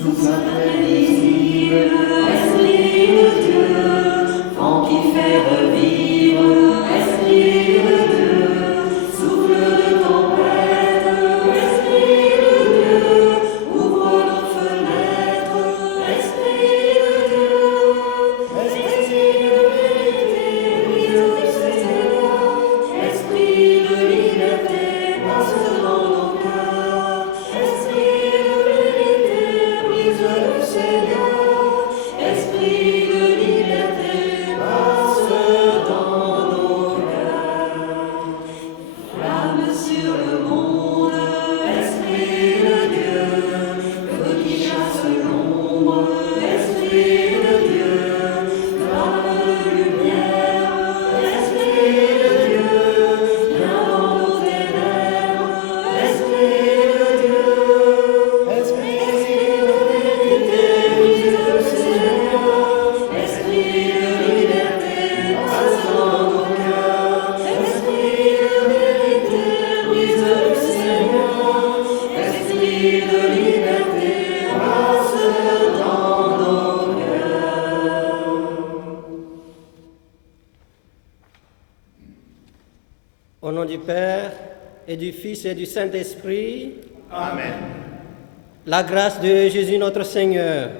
Sous un plaisir, Esprit de Dieu, vent qui fait revivre, Esprit de Dieu, souffle de tempête, Esprit de Dieu, ouvre nos fenêtres, Esprit de Dieu, Esprit de vérité, brise le Seigneur, Esprit de liberté, passe dans nos cœurs, Esprit de vérité, brise le Seigneur, Esprit de liberté, passe dans nos cœurs. Flamme sur le monde, Esprit de Dieu, feu qui chasse l'ombre, Esprit de Dieu, flamme de lumière, Esprit de Dieu, viens dans nos ténèbres, Esprit de Dieu, Esprit de vérité, brise le Seigneur, Esprit de liberté, passe dans nos cœurs, Esprit de vérité, brise le Seigneur, Esprit de liberté, passe dans nos cœurs. Au nom du Père et du Fils et du Saint-Esprit, Amen. la grâce de Jésus notre Seigneur,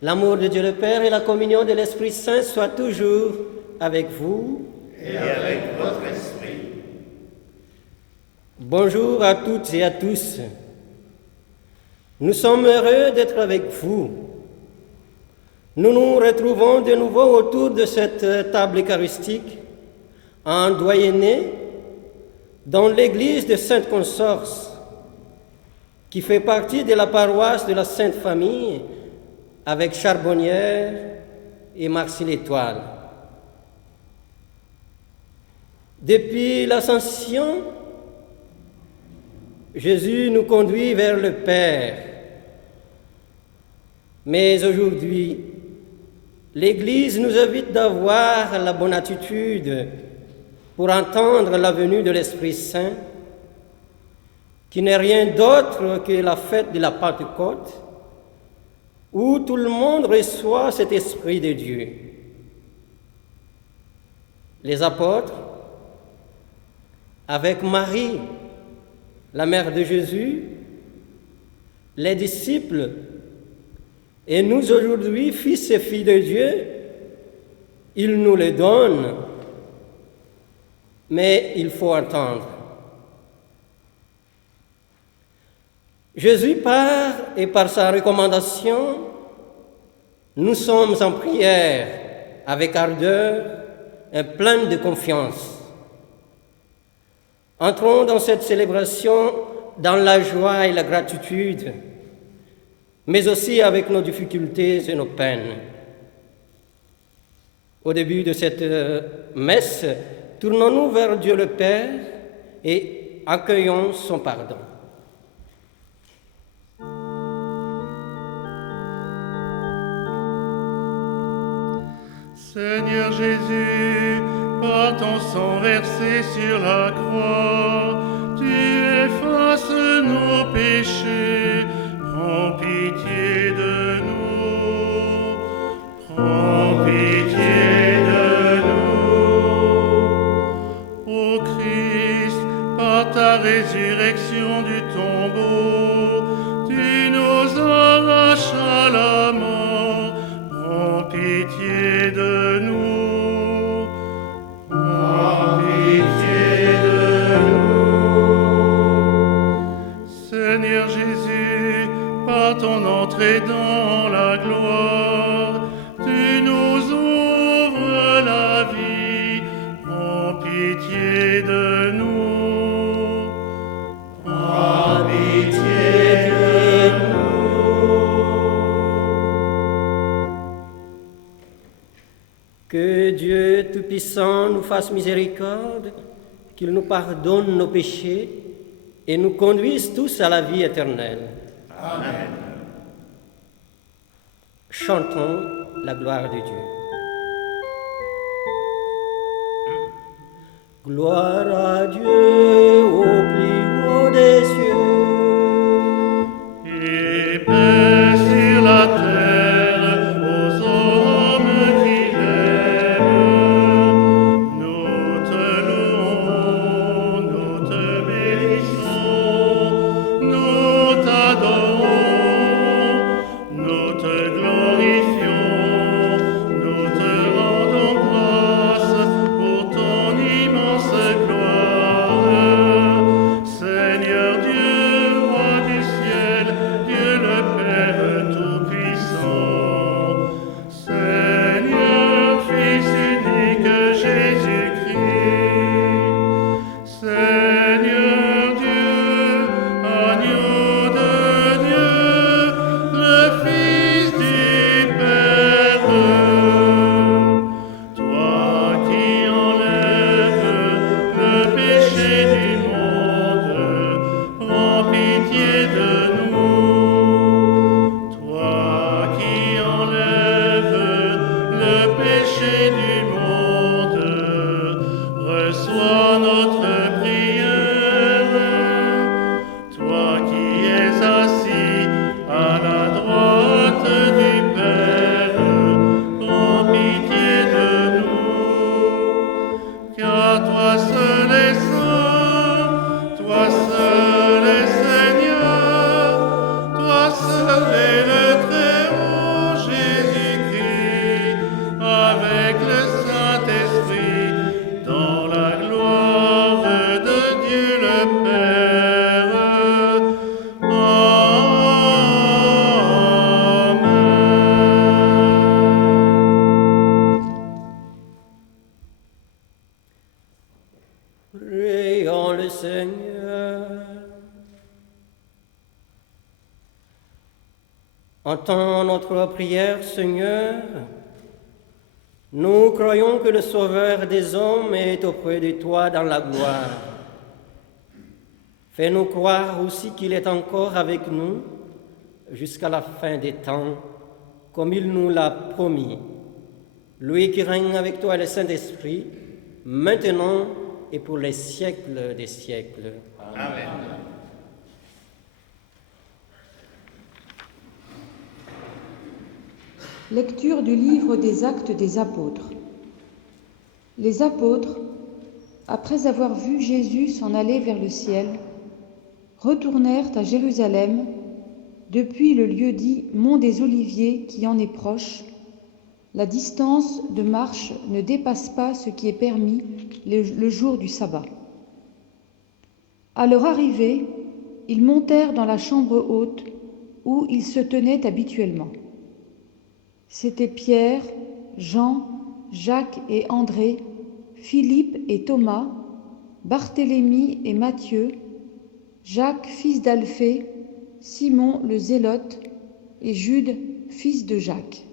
l'amour de Dieu le Père et la communion de l'Esprit Saint soient toujours avec vous. Et avec votre esprit. Bonjour à toutes et à tous. Nous sommes heureux d'être avec vous. Nous nous retrouvons de nouveau autour de cette table eucharistique en doyenné dans l'église de Sainte-Consorce, qui fait partie de la paroisse de la Sainte Famille avec Charbonnière et Marcy-l'Étoile. Depuis l'Ascension, Jésus nous conduit vers le Père. Mais aujourd'hui, l'Église nous invite d'avoir la bonne attitude pour entendre la venue de l'Esprit Saint, qui n'est rien d'autre que la fête de la Pentecôte, où tout le monde reçoit cet Esprit de Dieu. Les apôtres, avec Marie, la mère de Jésus, les disciples, et nous aujourd'hui, fils et filles de Dieu, ils nous le donnent, mais il faut attendre. Jésus part et par sa recommandation, nous sommes en prière avec ardeur et plein de confiance. Entrons dans cette célébration dans la joie et la gratitude, mais aussi avec nos difficultés et nos peines. Au début de cette messe, tournons-nous vers Dieu le Père et accueillons son pardon. Seigneur Jésus, par ton sang versé sur la croix, tu effaces nos péchés. Prends pitié de nous, prends pitié de nous. Ô Christ, par ta résurrection du tombeau, tu nous arraches à la mort. Prends pitié de nous, prends pitié de nous. Seigneur Jésus, par ton entrée dans la gloire, tu nous ouvres la vie. Prends pitié de nous, prends pitié de Que Dieu Tout-Puissant nous fasse miséricorde, qu'il nous pardonne nos péchés et nous conduise tous à la vie éternelle. Amen. Chantons la gloire de Dieu. Gloire à Dieu au plus haut des cieux. et paix Entends notre prière, Seigneur. Nous croyons que le Sauveur des hommes est auprès de toi dans la gloire. Fais-nous croire aussi qu'il est encore avec nous jusqu'à la fin des temps, comme il nous l'a promis. Lui qui règne avec toi et le Saint-Esprit, maintenant et pour les siècles des siècles. Amen. Lecture du livre des Actes des Apôtres. Les apôtres, après avoir vu Jésus s'en aller vers le ciel, retournèrent à Jérusalem depuis le lieu dit Mont des Oliviers qui en est proche. La distance de marche ne dépasse pas ce qui est permis le jour du sabbat. À leur arrivée, ils montèrent dans la chambre haute où ils se tenaient habituellement. C'étaient Pierre, Jean, Jacques et André, Philippe et Thomas, Barthélemy et Matthieu, Jacques, fils d'Alphée, Simon le Zélote et Jude, fils de Jacques.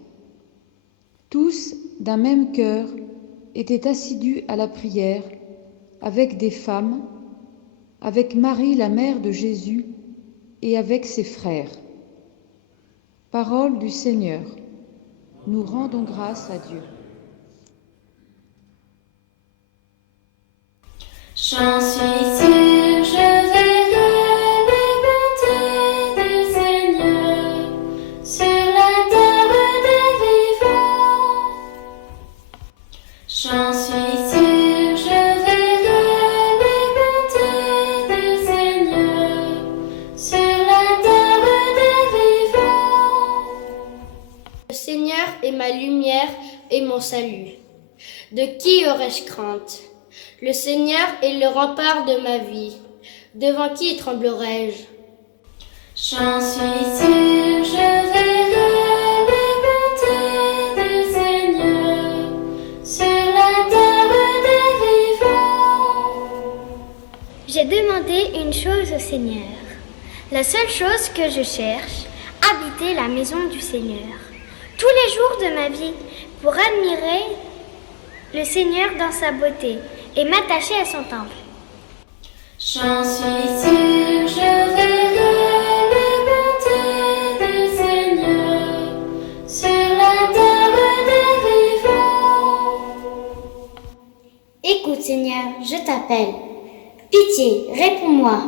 Tous, d'un même cœur, étaient assidus à la prière, avec des femmes, avec Marie, la mère de Jésus, et avec ses frères. Parole du Seigneur. Nous rendons grâce à Dieu. J'en suis sûre, je verrai les bontés du Seigneur sur la terre des vivants. J'en suis sûre, je verrai les bontés du Seigneur sur la terre des vivants. Le Seigneur est ma lumière et mon salut. De qui aurais-je crainte ? Le Seigneur est le rempart de ma vie. Devant qui tremblerai-je ? J'en suis sûre, je verrai les bontés du Seigneur sur la terre des vivants. J'ai demandé une chose au Seigneur, la seule chose que je cherche, habiter la maison du Seigneur, tous les jours de ma vie, pour admirer le Seigneur dans sa beauté et m'attacher à son temple. J'en suis sûre, je verrai les bontés du Seigneur sur la terre des vivants. Écoute Seigneur, je t'appelle. Pitié, réponds-moi.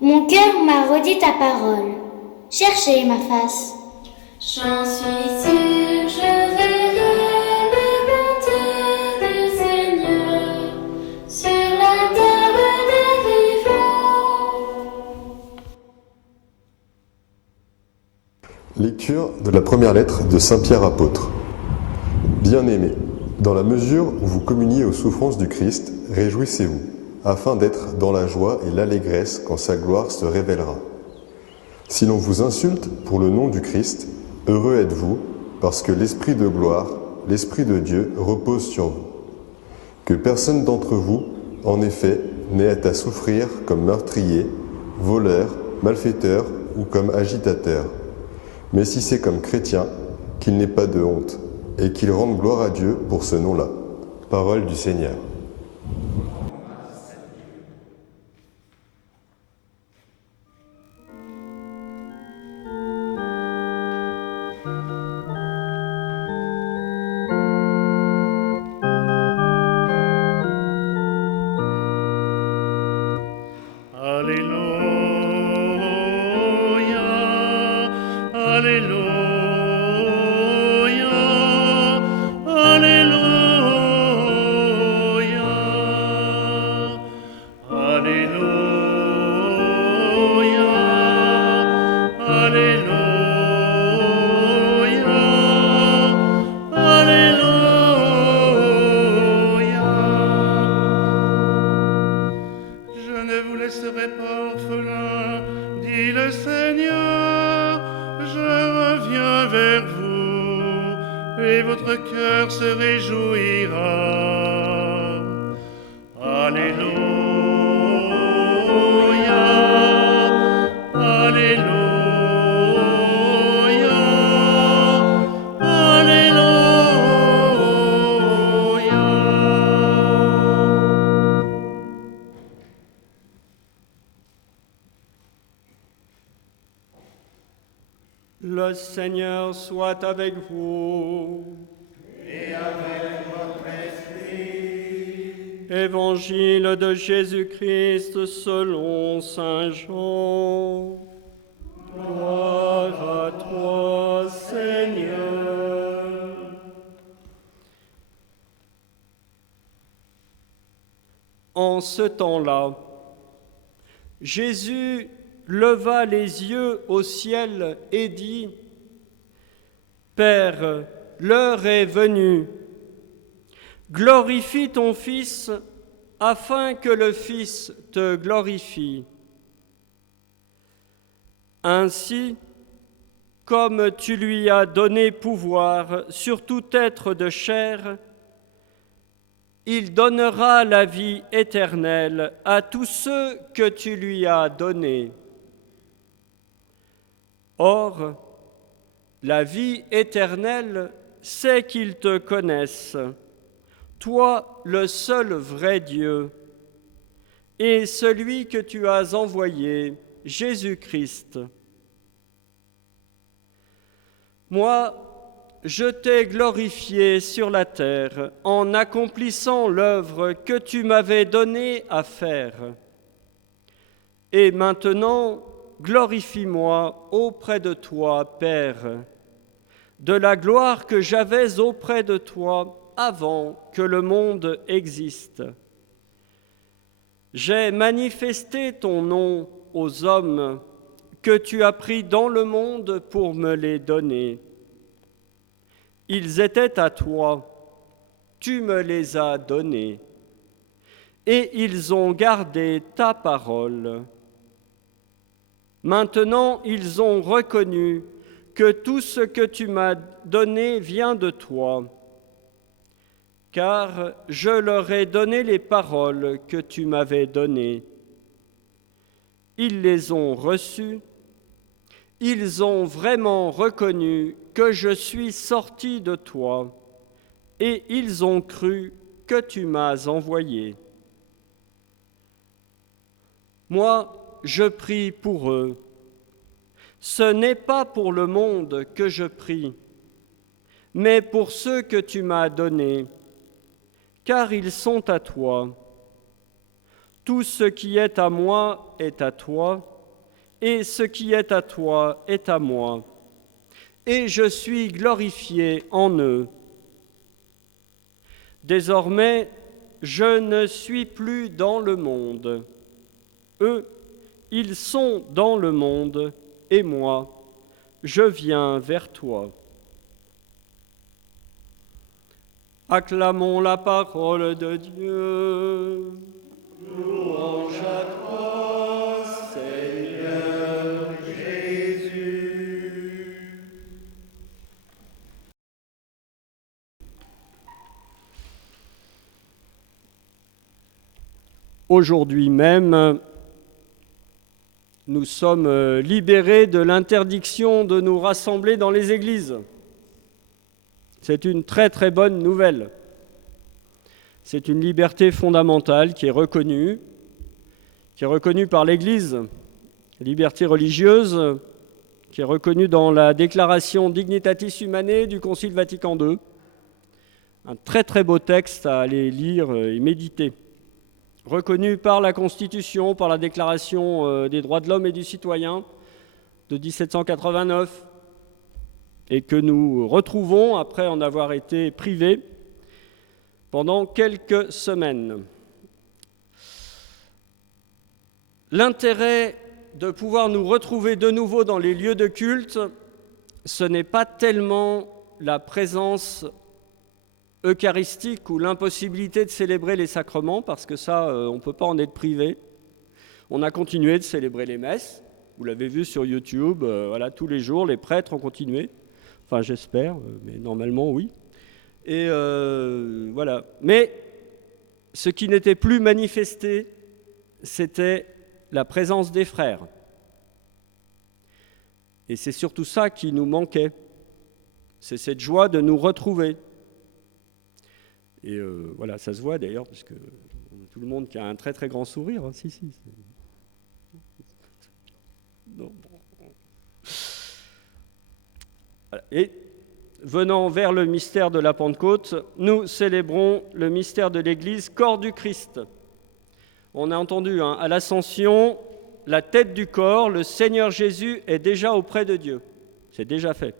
Mon cœur m'a redit ta parole. Cherchez ma face. J'en suis sûre, je verrai les bontés du Seigneur sur la terre des vivants. Lecture de la première lettre de Saint Pierre apôtre. Bien-aimés, dans la mesure où vous communiez aux souffrances du Christ, réjouissez-vous, afin d'être dans la joie et l'allégresse quand sa gloire se révélera. Si l'on vous insulte pour le nom du Christ, heureux êtes-vous, parce que l'Esprit de gloire, l'Esprit de Dieu repose sur vous. Que personne d'entre vous, en effet, n'ait à souffrir comme meurtrier, voleur, malfaiteur ou comme agitateur. Mais si c'est comme chrétien, qu'il n'ait pas de honte, et qu'il rende gloire à Dieu pour ce nom-là. Parole du Seigneur. Alléluia. Le Seigneur soit avec vous. Et avec votre esprit. Évangile de Jésus-Christ selon saint Jean. Gloire à toi, Seigneur. En ce temps-là, Jésus leva les yeux au ciel et dit : Père, l'heure est venue. Glorifie ton Fils, afin que le Fils te glorifie. Ainsi, comme tu lui as donné pouvoir sur tout être de chair, il donnera la vie éternelle à tous ceux que tu lui as donnés. Or, la vie éternelle, c'est qu'ils te connaissent, toi le seul vrai Dieu, et celui que tu as envoyé, Jésus-Christ. Moi, je t'ai glorifié sur la terre en accomplissant l'œuvre que tu m'avais donnée à faire. Et maintenant, glorifie-moi auprès de toi, Père, de la gloire que j'avais auprès de toi avant que le monde existe. J'ai manifesté ton nom aux hommes que tu as pris dans le monde pour me les donner. Ils étaient à toi, tu me les as donnés, et ils ont gardé ta parole. Maintenant, ils ont reconnu que tout ce que tu m'as donné vient de toi, car je leur ai donné les paroles que tu m'avais données. Ils les ont reçues, ils ont vraiment reconnu que je suis sorti de toi, et ils ont cru que tu m'as envoyé. Moi, je prie pour eux. Ce n'est pas pour le monde que je prie, mais pour ceux que tu m'as donnés, car ils sont à toi. Tout ce qui est à moi est à toi, et ce qui est à toi est à moi, et je suis glorifié en eux. Désormais, je ne suis plus dans le monde. Eux, ils sont dans le monde, et moi, je viens vers toi. Acclamons la parole de Dieu. Louange à toi, Seigneur Jésus. Aujourd'hui même, nous sommes libérés de l'interdiction de nous rassembler dans les églises. C'est une très très bonne nouvelle. C'est une liberté fondamentale qui est reconnue par l'Église, liberté religieuse, qui est reconnue dans la Déclaration Dignitatis Humanae du Concile Vatican II. Un très très beau texte à aller lire et méditer. Reconnu par la Constitution, par la Déclaration des droits de l'homme et du citoyen de 1789, et que nous retrouvons après en avoir été privés pendant quelques semaines. L'intérêt de pouvoir nous retrouver de nouveau dans les lieux de culte, ce n'est pas tellement la présence eucharistique ou l'impossibilité de célébrer les sacrements, parce que ça, on ne peut pas en être privé. On a continué de célébrer les messes, vous l'avez vu sur YouTube, voilà, tous les jours, les prêtres ont continué. Enfin, j'espère, mais normalement, oui. Et voilà. Mais ce qui n'était plus manifesté, c'était la présence des frères. Et c'est surtout ça qui nous manquait. C'est cette joie de nous retrouver. Et voilà, ça se voit d'ailleurs, parce que tout le monde qui a un très très grand sourire. Hein, si. Non. Et venant vers le mystère de la Pentecôte, nous célébrons le mystère de l'Église, corps du Christ. On a entendu, à l'Ascension, la tête du corps, le Seigneur Jésus est déjà auprès de Dieu. C'est déjà fait.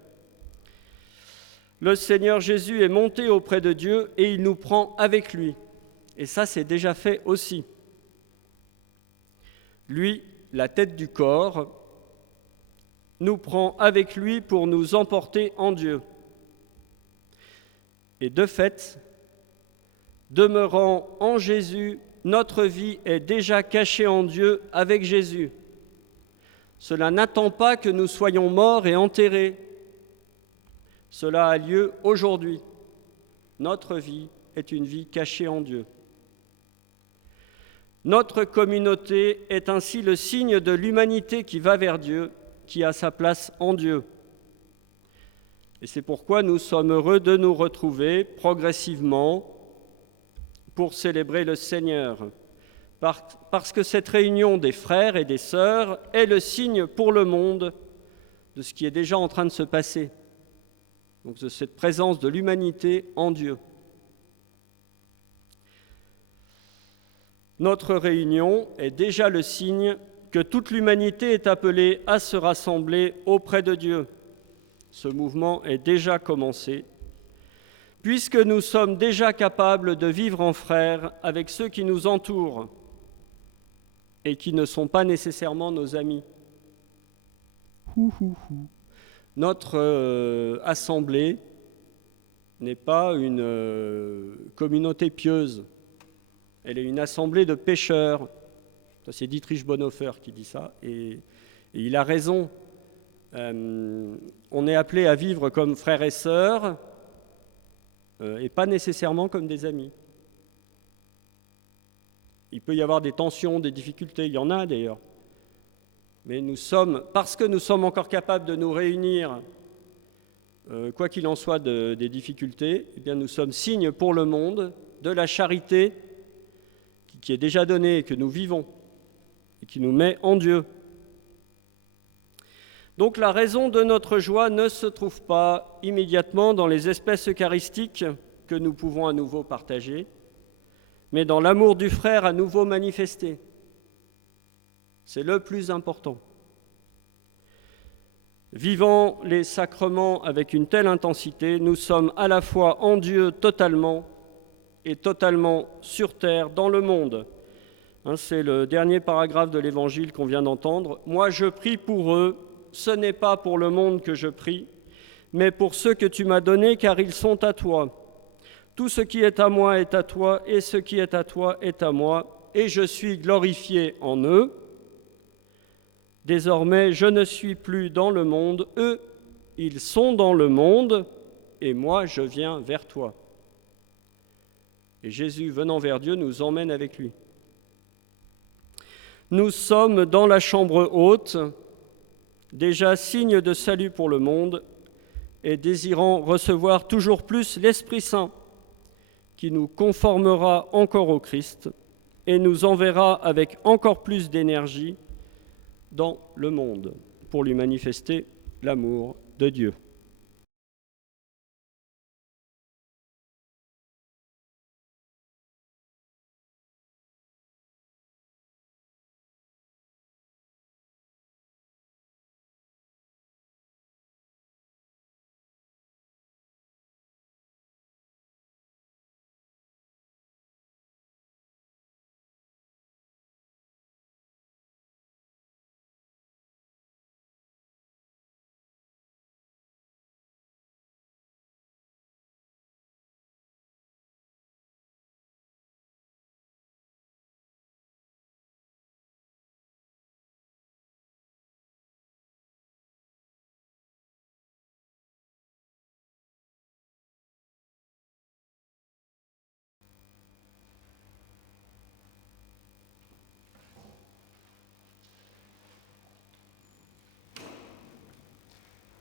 Le Seigneur Jésus est monté auprès de Dieu et il nous prend avec lui. Et ça, c'est déjà fait aussi. Lui, la tête du corps, nous prend avec lui pour nous emporter en Dieu. Et de fait, demeurant en Jésus, notre vie est déjà cachée en Dieu avec Jésus. Cela n'attend pas que nous soyons morts et enterrés. Cela a lieu aujourd'hui. Notre vie est une vie cachée en Dieu. Notre communauté est ainsi le signe de l'humanité qui va vers Dieu, qui a sa place en Dieu. Et c'est pourquoi nous sommes heureux de nous retrouver progressivement pour célébrer le Seigneur, parce que cette réunion des frères et des sœurs est le signe pour le monde de ce qui est déjà en train de se passer, donc de cette présence de l'humanité en Dieu. Notre réunion est déjà le signe que toute l'humanité est appelée à se rassembler auprès de Dieu. Ce mouvement est déjà commencé, puisque nous sommes déjà capables de vivre en frères avec ceux qui nous entourent et qui ne sont pas nécessairement nos amis. Notre assemblée n'est pas une communauté pieuse, elle est une assemblée de pécheurs. Ça, c'est Dietrich Bonhoeffer qui dit ça, et il a raison. On est appelé à vivre comme frères et sœurs, et pas nécessairement comme des amis. Il peut y avoir des tensions, des difficultés, il y en a d'ailleurs. Mais parce que nous sommes encore capables de nous réunir, quoi qu'il en soit des difficultés, eh bien nous sommes signes pour le monde de la charité qui est déjà donnée et que nous vivons, et qui nous met en Dieu. Donc la raison de notre joie ne se trouve pas immédiatement dans les espèces eucharistiques que nous pouvons à nouveau partager, mais dans l'amour du frère à nouveau manifesté. C'est le plus important. Vivant les sacrements avec une telle intensité, nous sommes à la fois en Dieu totalement et totalement sur terre dans le monde. C'est le dernier paragraphe de l'Évangile qu'on vient d'entendre. « Moi, je prie pour eux, ce n'est pas pour le monde que je prie, mais pour ceux que tu m'as donnés, car ils sont à toi. Tout ce qui est à moi est à toi, et ce qui est à toi est à moi, et je suis glorifié en eux. Désormais, je ne suis plus dans le monde, eux, ils sont dans le monde, et moi, je viens vers toi. » Et Jésus, venant vers Dieu, nous emmène avec lui. Nous sommes dans la chambre haute, déjà signe de salut pour le monde, et désirant recevoir toujours plus l'Esprit Saint, qui nous conformera encore au Christ et nous enverra avec encore plus d'énergie dans le monde pour lui manifester l'amour de Dieu.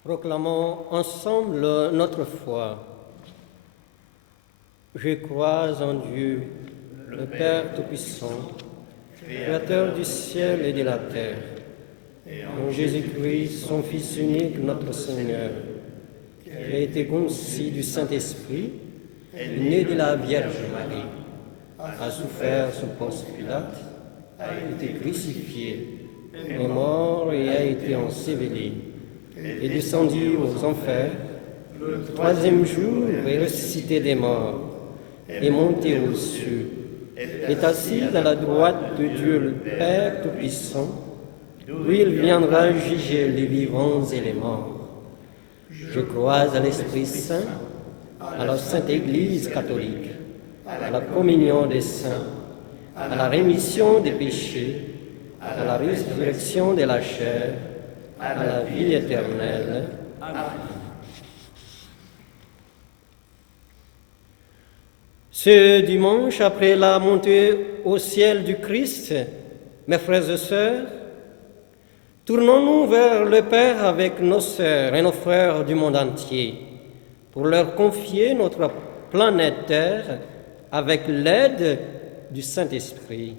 Proclamons ensemble notre foi. Je crois en Dieu, le Père Tout-Puissant, Créateur du ciel et de la terre, en Jésus-Christ, son Fils unique, notre Seigneur, qui a été conçu du Saint-Esprit, est né de la Vierge Marie, a souffert sous Ponce Pilate, a été crucifié, est mort et a été enseveli, est descendu aux enfers, le troisième jour est ressuscité des morts, est monté aux cieux, est assis à la droite de Dieu le Père Tout-Puissant, d'où il viendra juger les vivants et les morts. Je crois à l'Esprit Saint, à la Sainte Église catholique, à la communion des saints, à la rémission des péchés, à la résurrection de la chair, à la vie éternelle. Amen. Ce dimanche, après la montée au ciel du Christ, mes frères et sœurs, tournons-nous vers le Père avec nos sœurs et nos frères du monde entier pour leur confier notre planète Terre avec l'aide du Saint-Esprit.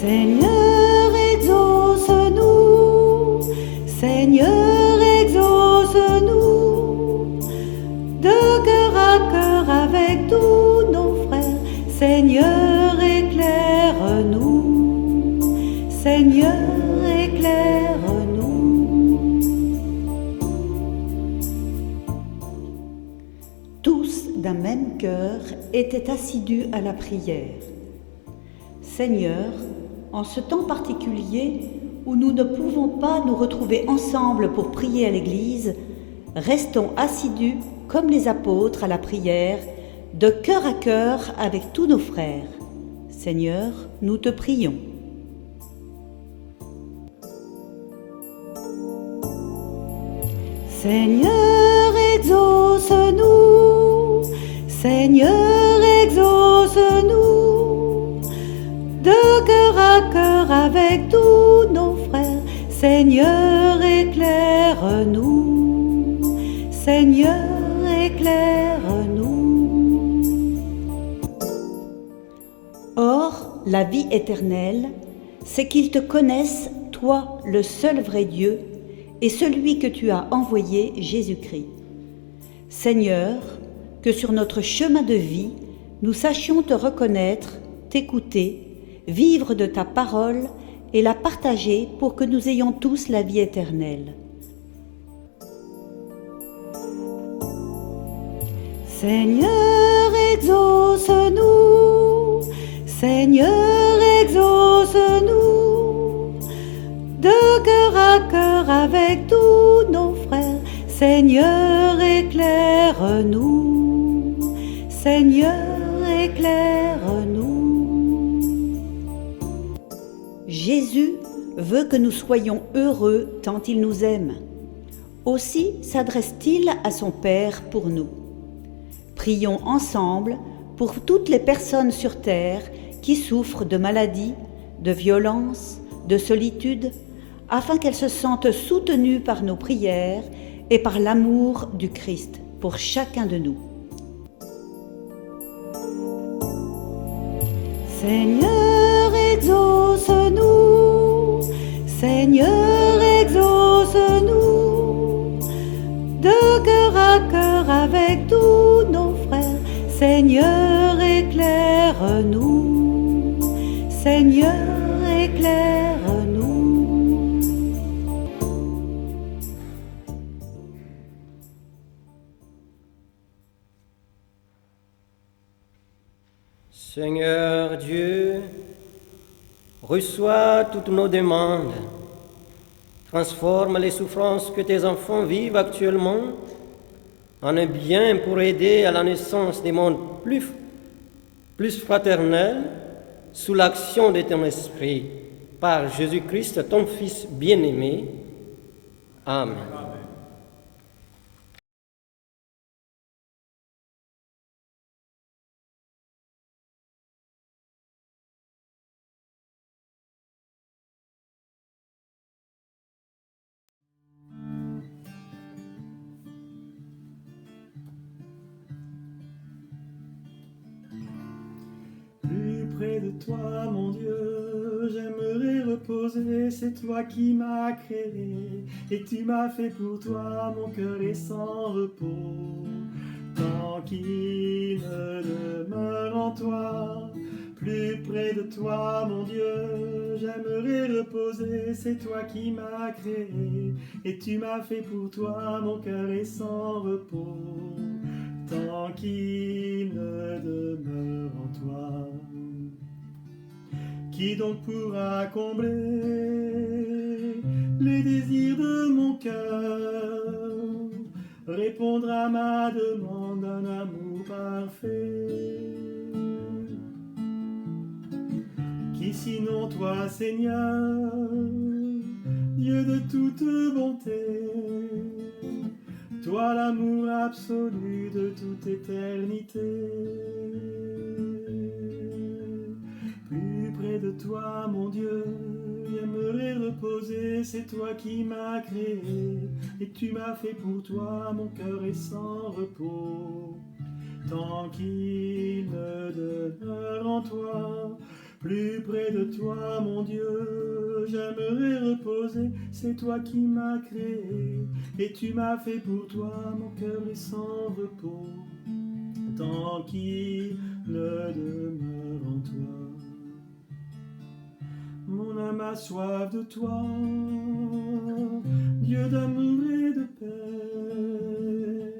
Seigneur, exauce-nous, Seigneur, exauce-nous, de cœur à cœur avec tous nos frères, Seigneur, éclaire-nous, Seigneur, éclaire-nous. Tous d'un même cœur étaient assidus à la prière. Seigneur, en ce temps particulier où nous ne pouvons pas nous retrouver ensemble pour prier à l'Église, restons assidus comme les apôtres à la prière, de cœur à cœur avec tous nos frères. Seigneur, nous te prions. Seigneur, exauce-nous, Seigneur, exauce-nous, de cœur à cœur avec tous nos frères, Seigneur, éclaire-nous, Seigneur, éclaire-nous. Or, la vie éternelle, c'est qu'ils te connaissent, toi, le seul vrai Dieu, et celui que tu as envoyé, Jésus-Christ. Seigneur, que sur notre chemin de vie, nous sachions te reconnaître, t'écouter, vivre de ta parole et la partager pour que nous ayons tous la vie éternelle. Seigneur, exauce-nous, Seigneur, exauce-nous, de cœur à cœur avec tous nos frères, Seigneur, éclaire-nous, Seigneur, éclaire-nous. Jésus veut que nous soyons heureux tant il nous aime. Aussi s'adresse-t-il à son Père pour nous. Prions ensemble pour toutes les personnes sur terre qui souffrent de maladies, de violences, de solitude, afin qu'elles se sentent soutenues par nos prières et par l'amour du Christ pour chacun de nous. Seigneur, exauce-nous, Seigneur, exauce-nous, de cœur à cœur avec tous nos frères, Seigneur, éclaire-nous, Seigneur, éclaire-nous. Seigneur Dieu, reçois toutes nos demandes. Transforme les souffrances que tes enfants vivent actuellement en un bien pour aider à la naissance des mondes plus fraternels sous l'action de ton esprit. Par Jésus-Christ, ton Fils bien-aimé. Amen. près de toi, mon Dieu, j'aimerais reposer, c'est toi qui m'as créé, et tu m'as fait pour toi, mon cœur est sans repos. Tant qu'il me demeure en toi, plus près de toi, mon Dieu, j'aimerais reposer, c'est toi qui m'as créé, et tu m'as fait pour toi, mon cœur est sans repos. Tant qu'il me demeure en toi. Qui donc pourra combler les désirs de mon cœur, répondre à ma demande d'un amour parfait? Qui sinon toi, Seigneur, Dieu de toute bonté, toi l'amour absolu de toute éternité. Plus près de toi, mon Dieu, j'aimerais reposer, c'est toi qui m'as créé, et tu m'as fait pour toi, mon cœur est sans repos. Tant qu'il me demeure en toi, plus près de toi, mon Dieu, j'aimerais reposer, c'est toi qui m'as créé, et tu m'as fait pour toi, mon cœur est sans repos. Tant qu'il me demeure en toi. Mon âme a soif de toi, Dieu d'amour et de paix,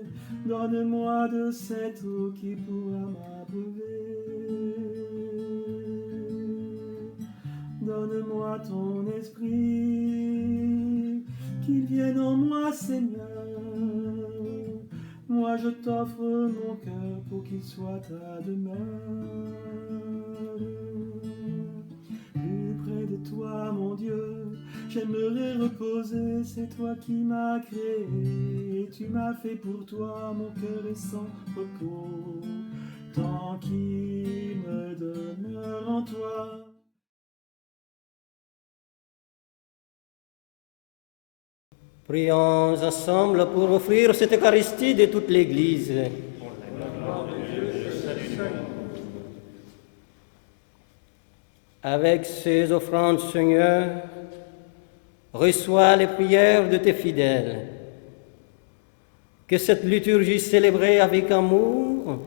donne-moi de cette eau qui pourra m'abreuver. Donne-moi ton esprit, qu'il vienne en moi, Seigneur. Moi je t'offre mon cœur pour qu'il soit ta demeure. Plus près de toi, mon Dieu, j'aimerais reposer, c'est toi qui m'as créé, et tu m'as fait pour toi, mon cœur est sans repos. Tant qu'il me demeure en toi. Prions ensemble pour offrir cette Eucharistie de toute l'Église. Avec ces offrandes, Seigneur, reçois les prières de tes fidèles. Que cette liturgie célébrée avec amour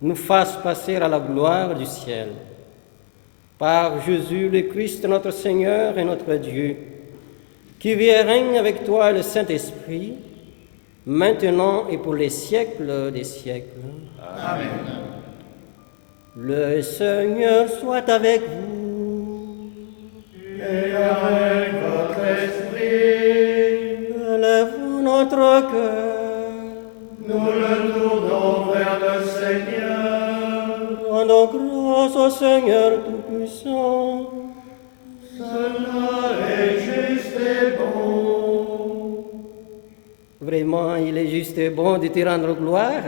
nous fasse passer à la gloire du ciel. Par Jésus le Christ, notre Seigneur et notre Dieu, qui vit et règne avec toi le Saint-Esprit, maintenant et pour les siècles des siècles. Amen. Le Seigneur soit avec vous. Et avec votre esprit, Élève notre cœur. nous le tournons vers le Seigneur. Rendons grâce au Seigneur Tout-Puissant. Cela est juste et bon. Vraiment, il est juste et bon de te rendre gloire,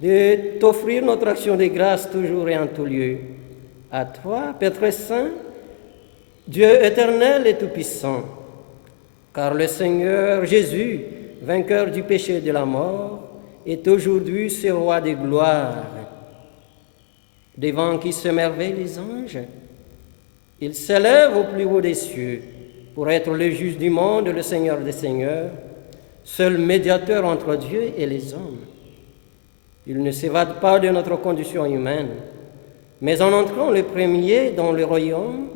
de t'offrir notre action de grâce toujours et en tout lieu. À toi, Père très saint, Dieu éternel et tout-puissant, car le Seigneur Jésus, vainqueur du péché et de la mort, est aujourd'hui ce roi de gloire, devant qui s'émerveillent les anges. Il s'élève au plus haut des cieux pour être le juge du monde, le Seigneur des seigneurs, seul médiateur entre Dieu et les hommes. Il ne s'évade pas de notre condition humaine, mais en entrant le premier dans le royaume,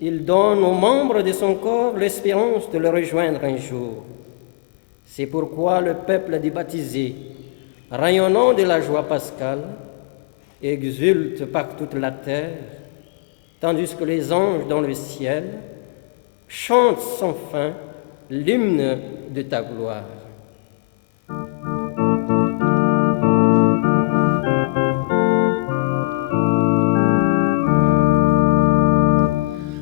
il donne aux membres de son corps l'espérance de le rejoindre un jour. C'est pourquoi le peuple des baptisés, rayonnant de la joie pascale, exulte par toute la terre, tandis que les anges dans le ciel chantent sans fin l'hymne de ta gloire.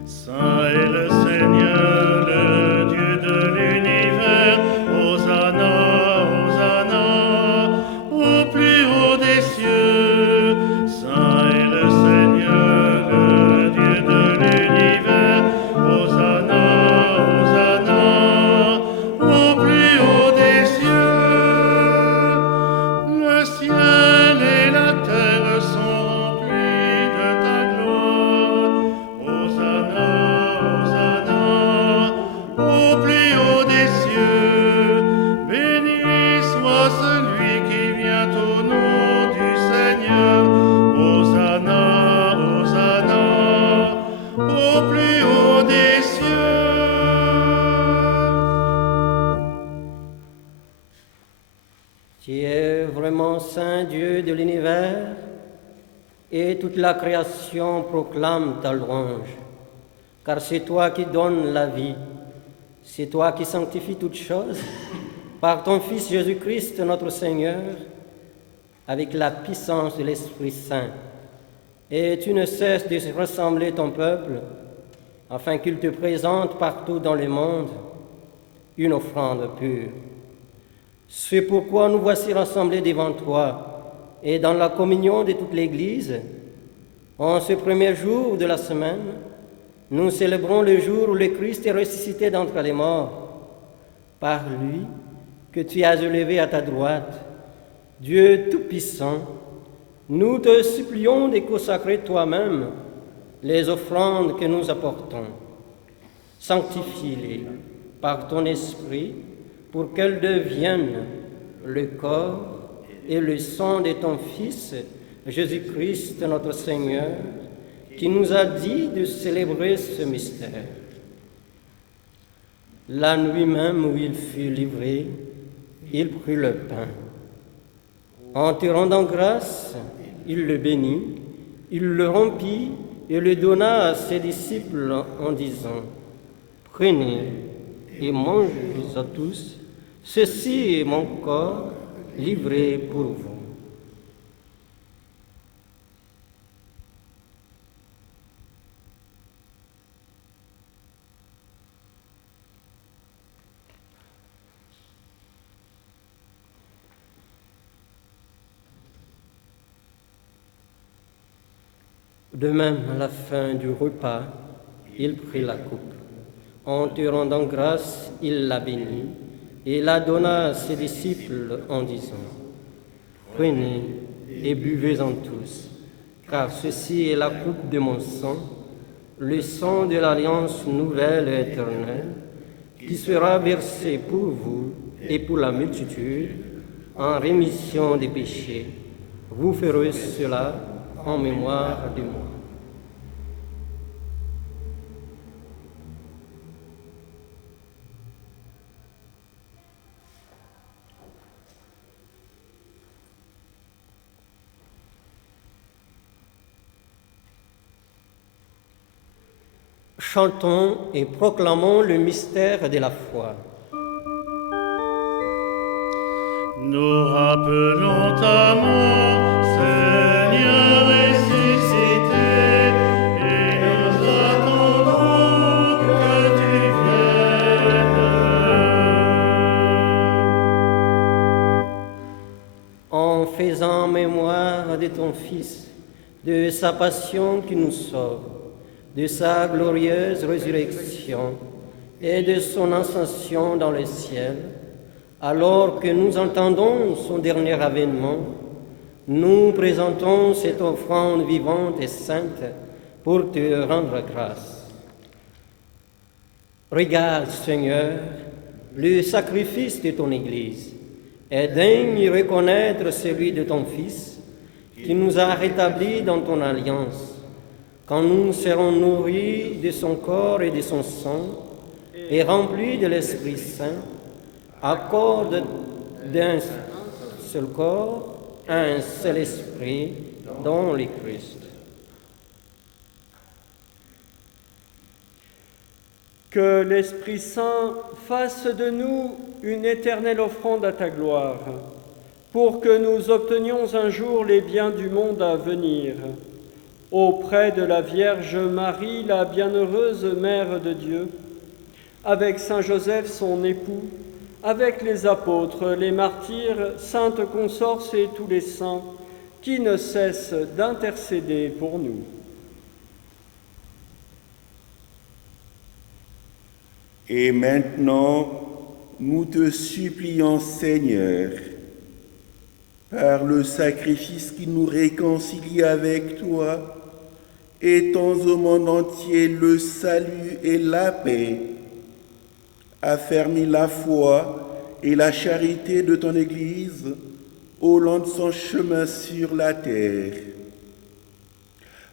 Saint est le Seigneur, le Dieu de l'univers. Hosanna, Hosanna, au plus haut des cieux. Saint est le Seigneur, le Dieu de l'univers. Hosanna, Hosanna, au plus haut et toute la création proclame ta louange, car c'est toi qui donnes la vie, c'est toi qui sanctifies toutes choses, par ton Fils Jésus-Christ notre Seigneur, avec la puissance de l'Esprit Saint. Et tu ne cesses de rassembler ton peuple, afin qu'il te présente partout dans le monde une offrande pure. C'est pourquoi nous voici rassemblés devant toi et dans la communion de toute l'Église. En ce premier jour de la semaine, nous célébrons le jour où le Christ est ressuscité d'entre les morts. Par lui que tu as élevé à ta droite, Dieu Tout-Puissant, nous te supplions de consacrer toi-même les offrandes que nous apportons. Sanctifie-les par ton esprit pour qu'elles deviennent le corps et le sang de ton Fils, Jésus-Christ notre Seigneur, qui nous a dit de célébrer ce mystère. La nuit même où il fut livré, il prit le pain. En te rendant grâce, il le bénit, il le rompit et le donna à ses disciples en disant, « Prenez et mangez à tous, ceci est mon corps livré pour vous. » De même, à la fin du repas, il prit la coupe. En te rendant grâce, il la bénit et la donna à ses disciples en disant, « Prenez et buvez-en tous, car ceci est la coupe de mon sang, le sang de l'alliance nouvelle et éternelle, qui sera versé pour vous et pour la multitude en rémission des péchés. Vous ferez cela en mémoire de moi. » Chantons et proclamons le mystère de la foi. Nous rappelons ta mort, Seigneur ressuscité, et nous attendons que tu viennes. En faisant mémoire de ton Fils, de sa passion qui nous sauve, de sa glorieuse résurrection et de son ascension dans le ciel, alors que nous entendons son dernier avènement, nous présentons cette offrande vivante et sainte pour te rendre grâce. Regarde, Seigneur, le sacrifice de ton Église et daigne y reconnaître celui de ton Fils qui nous a rétablis dans ton alliance. Quand nous serons nourris de son corps et de son sang et remplis de l'Esprit Saint, accorde d'un seul corps, un seul esprit dans le Christ. Que l'Esprit Saint fasse de nous une éternelle offrande à ta gloire, pour que nous obtenions un jour les biens du monde à venir. Auprès de la Vierge Marie, la bienheureuse Mère de Dieu, avec Saint Joseph, son époux, avec les apôtres, les martyrs, saintes consorces et tous les saints, qui ne cessent d'intercéder pour nous. Et maintenant, nous te supplions, Seigneur, par le sacrifice qui nous réconcilie avec toi, étends au monde entier le salut et la paix. Affermis la foi et la charité de ton Église au long de son chemin sur la terre.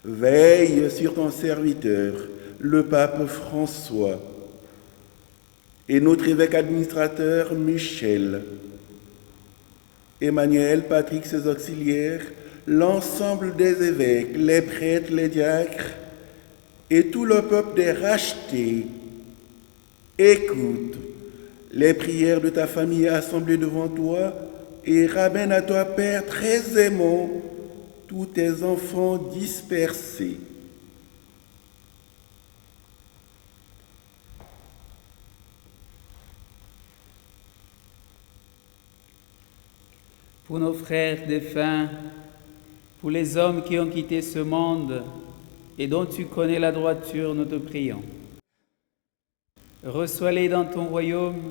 Veille sur ton serviteur, le pape François, et notre évêque administrateur Michel, Emmanuel, Patrick, ses auxiliaires, l'ensemble des évêques, les prêtres, les diacres et tout le peuple des rachetés. Écoute les prières de ta famille assemblée devant toi et ramène à toi, Père, très aimant, tous tes enfants dispersés. Pour nos frères défunts, pour les hommes qui ont quitté ce monde et dont tu connais la droiture, nous te prions. Reçois-les dans ton royaume,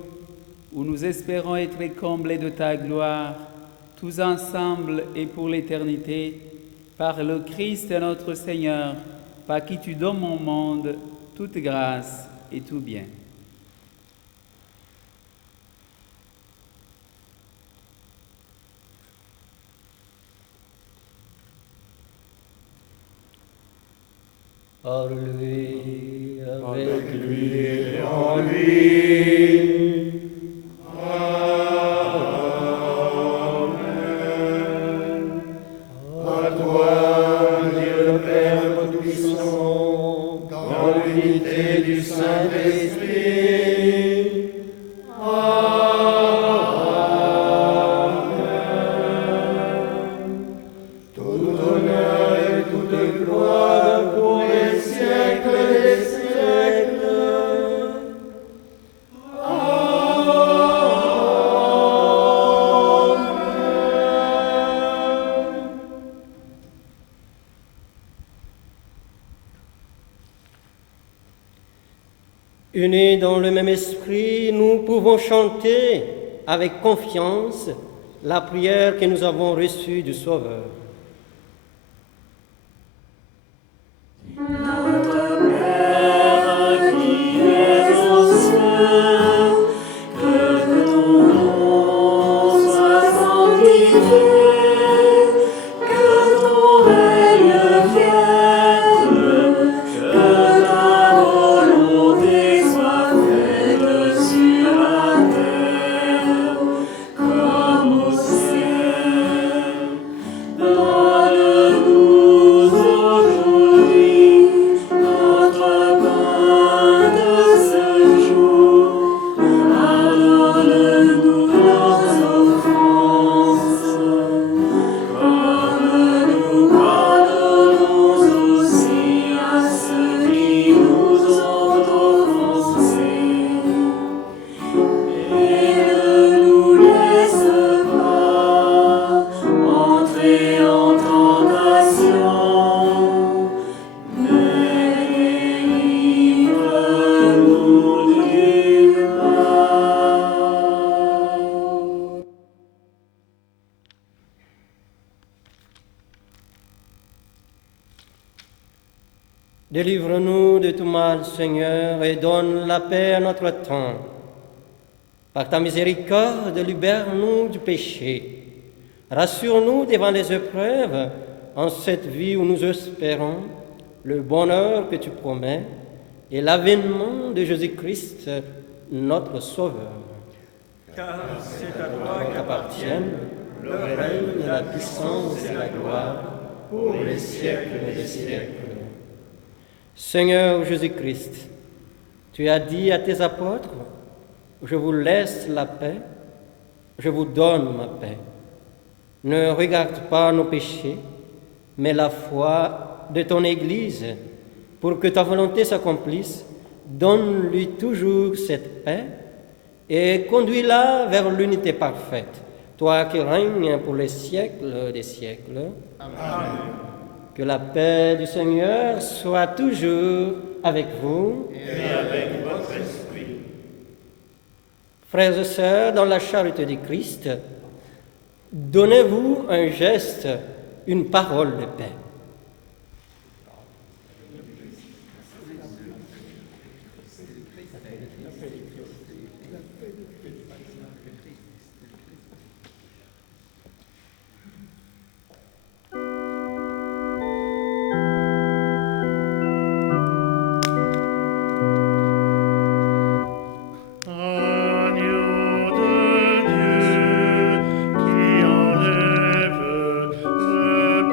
où nous espérons être comblés de ta gloire, tous ensemble et pour l'éternité, par le Christ notre Seigneur, par qui tu donnes au monde toute grâce et tout bien. Par lui, avec lui et en lui. Amen. À toi, Dieu le Père Tout-Puissant, dans l'unité du Saint-Esprit. Amen. Tout honneur et toute gloire pour les siècles des siècles. Amen. Unis dans le même esprit, nous pouvons chanter avec confiance la prière que nous avons reçue du Sauveur. Notre Père qui es aux cieux, que ton nom soit sanctifié, que ton règne vienne, que ta volonté soit faite sur la terre comme au ciel. Donne-nous aujourd'hui notre pain de ce jour. Pardonne-nous nos offenses, comme nous pardonnons aussi à ceux qui nous ont offensés. Et ne nous laisse pas entrer en tentation, mais délivre-nous du mal. Délivre-nous de tout mal, Seigneur, et donne la paix à notre temps. Par ta miséricorde, libère-nous du péché. Rassure-nous devant les épreuves, en cette vie où nous espérons le bonheur que tu promets et l'avènement de Jésus-Christ, notre Sauveur. Car c'est à toi Qu'appartiennent le règne, la puissance et la gloire pour les siècles des siècles. Seigneur Jésus-Christ, tu as dit à tes apôtres, je vous laisse la paix, je vous donne ma paix. Ne regarde pas nos péchés, mais la foi de ton Église. Pour que ta volonté s'accomplisse, donne-lui toujours cette paix et conduis-la vers l'unité parfaite, toi qui règnes pour les siècles des siècles. Amen. Que la paix du Seigneur soit toujours avec vous. Et avec votre esprit. Frères et sœurs, dans la charité du Christ, donnez-vous un geste, une parole de paix. Agneau de Dieu qui enlève le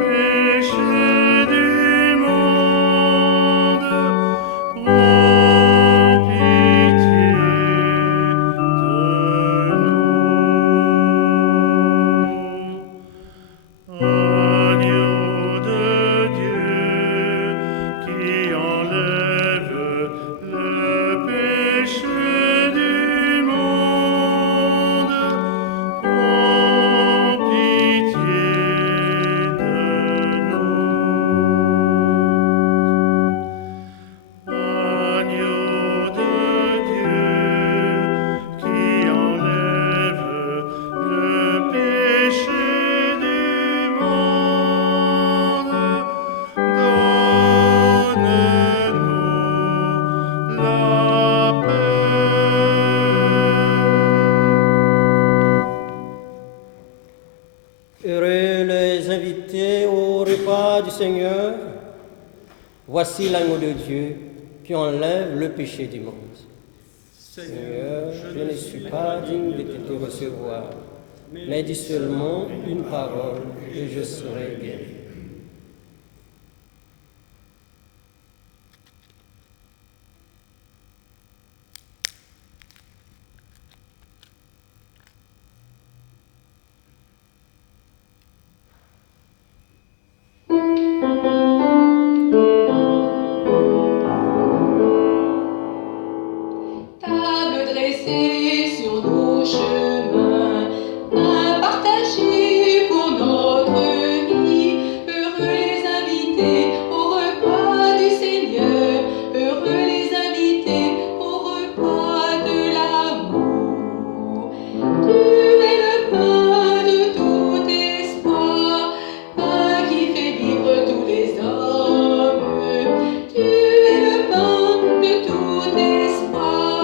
voix du Seigneur. Voici l'agneau de Dieu qui enlève le péché du monde. Seigneur, je ne suis pas digne de te recevoir, mais dis seulement une parole et je serai guéri. Table dressée sur nos chemins, pain partagé pour notre vie. Heureux les invités au repas du Seigneur, heureux les invités au repas de l'amour. Tu es le pain de tout espoir, pain qui fait vivre tous les hommes. Tu es le pain de tout espoir.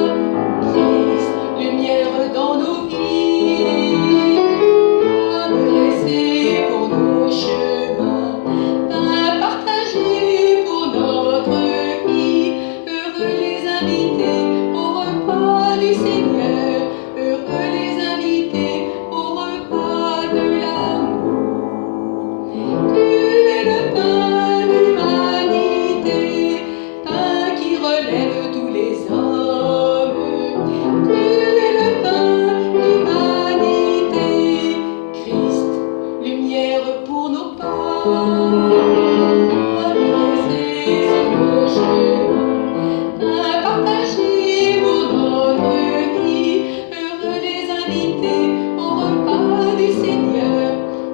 Christ, lumière dans nos vies, table dressée pour nos chemins, pain partagé pour notre vie. Heureux les invités au repas du Seigneur, heureux les invités au repas de l'amour. Tu es le pain d'humanité, pain qui relève tous les hommes. Tu es le pain d'humanité, Christ, lumière pour nos pas. Table dressée sur nos chemins, pain partagé pour notre vie. Heureux les invités au repas du Seigneur,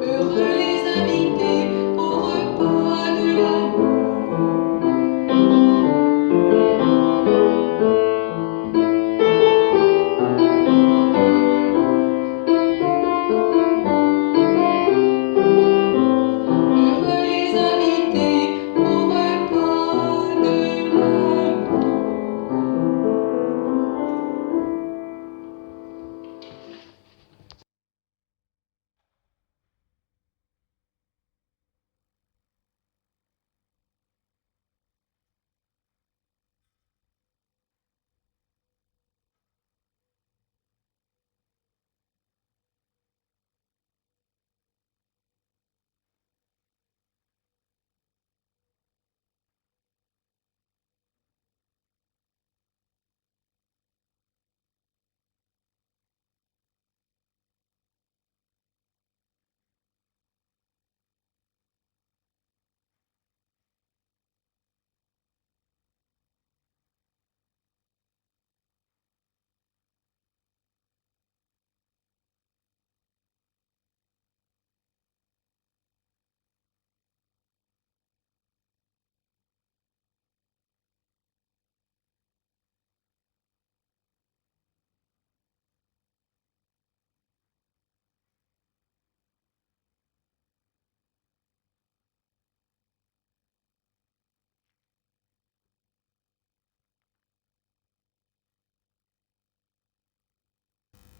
heureux les invités au repas de l'amour. Heureux les invités au repas de l'amour.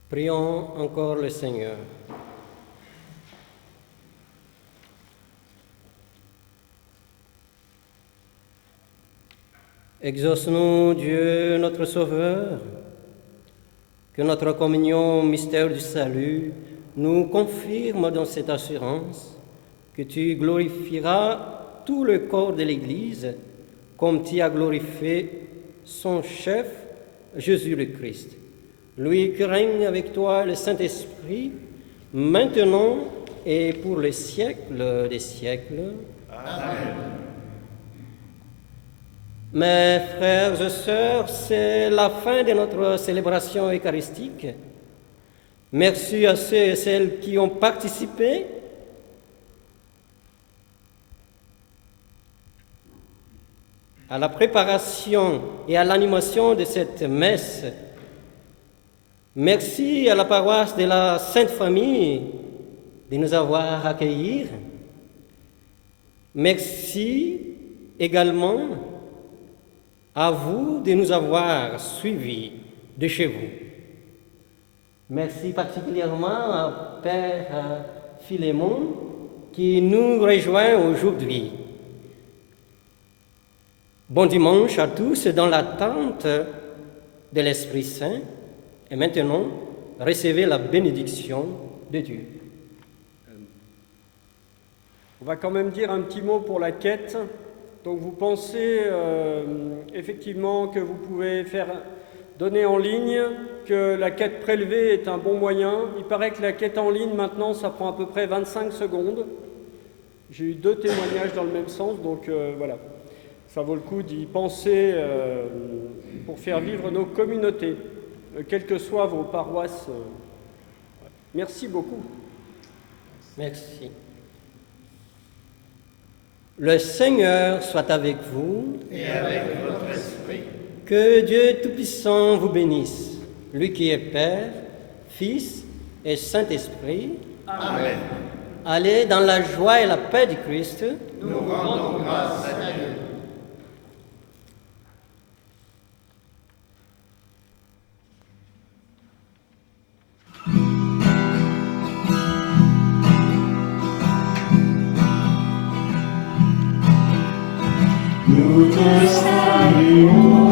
Prions encore le Seigneur. Exauce-nous, Dieu, notre Sauveur, que notre communion au mystère du salut nous confirme dans cette assurance que tu glorifieras tout le corps de l'Église comme tu as glorifié son chef, Jésus le Christ. Lui qui règne avec toi le Saint-Esprit, maintenant et pour les siècles des siècles. Amen. Mes frères et sœurs, c'est la fin de notre célébration eucharistique. Merci à ceux et celles qui ont participé. À la préparation et à l'animation de cette messe. Merci à la paroisse de la Sainte Famille de nous avoir accueillis. Merci également à vous de nous avoir suivis de chez vous. Merci particulièrement à Père Philémon qui nous rejoint aujourd'hui. Bon dimanche à tous dans l'attente de l'Esprit Saint. Et maintenant, recevez la bénédiction de Dieu. On va quand même dire un petit mot pour la quête. Donc vous pensez effectivement que vous pouvez faire donner en ligne, que la quête prélevée est un bon moyen. Il paraît que la quête en ligne maintenant, ça prend à peu près 25 secondes. J'ai eu 2 témoignages dans le même sens, donc voilà. Ça vaut le coup d'y penser pour faire vivre nos communautés, quelles que soient vos paroisses. Merci beaucoup. Merci. Le Seigneur soit avec vous. Et avec votre esprit. Que Dieu Tout-Puissant vous bénisse, lui qui est Père, Fils et Saint-Esprit. Amen. Allez dans la joie et la paix du Christ. Nous rendons grâce à Dieu. Nous te saluons,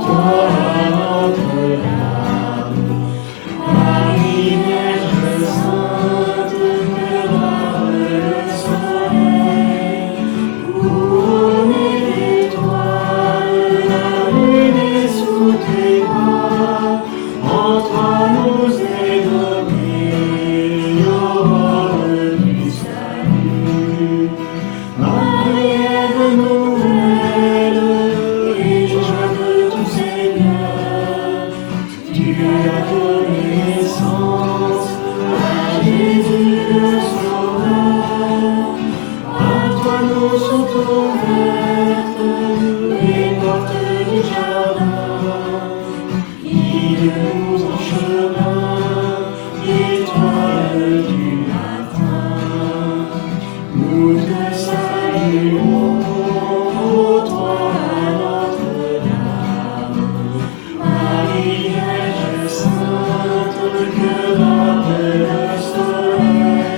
toi Notre-Dame, Marie Vierge Sainte, que brave le soleil, couronnée d'étoiles, la lune est sous tes bras, en toi nous est donnée l'aurore du salut. Marie nouvelle et joie de tout Seigneur, tu as donné naissance à Jésus le Sauveur. À toi nous sont ouvertes les portes du jardin. Guide nous en chemin, étoile du matin. Nous te saluons, ô toi Notre-Dame, Marie Vierge Sainte, que brave le soleil,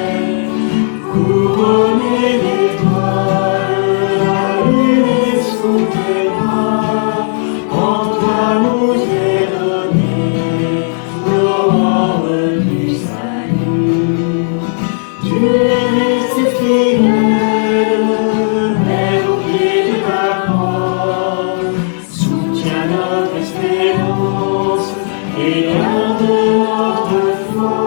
couronnée d'étoiles, la lune est sous tes bras, en toi nous est donnée l'aurore du salut. Tu es resté fidèle, Mère au pied de ta croix, soutiens notre espérance et garde notre foi.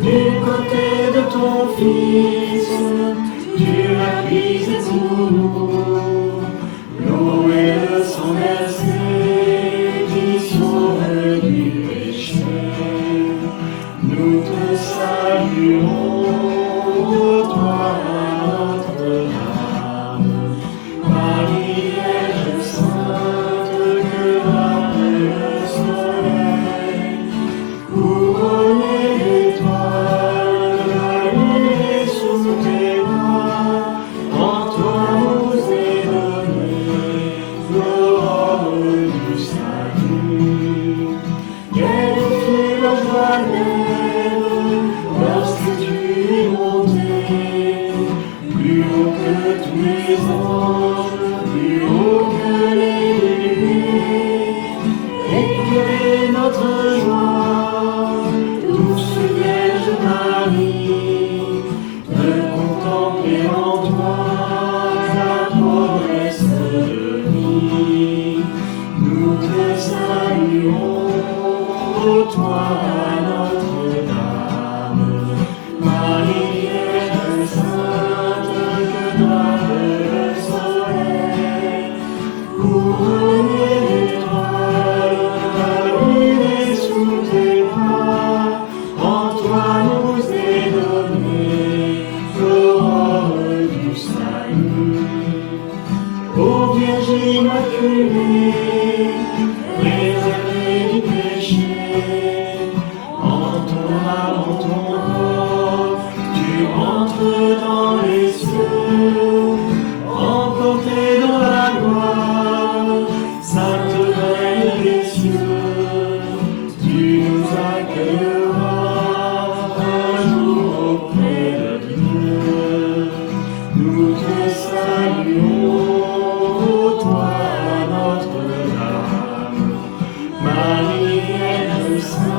Du côté de ton Fils, tu as puisé pour nous l'eau et le sang versé qui sauve du péché. Nous te saluons, ô toi Notre-Dame, Marie Vierge Sainte, que brave le soleil, couronnée d'étoiles, la lune est sous tes bras, en toi nous est donnée l'aurore du salut. Quelle fut la joie naine lorsque tu es monté, plus haut que tous les anges, plus haut que les nuées, éclairer notre joie, douce Vierge Marie, de contempler en toi la promesse de vie. Nous te saluons, ô toi Notre-Dame, Marie Vierge Sainte, que brave le soleil, couronnée d'étoiles, la lune est sous tes bras, en toi nous est donnée l'aurore du salut. Ô Vierge Immaculée, réservée du péché, en ton âme, en ton corps, tu entres dans les cieux, emporté dans la gloire, sainte reine des cieux, tu nous accueilleras un jour auprès Saint.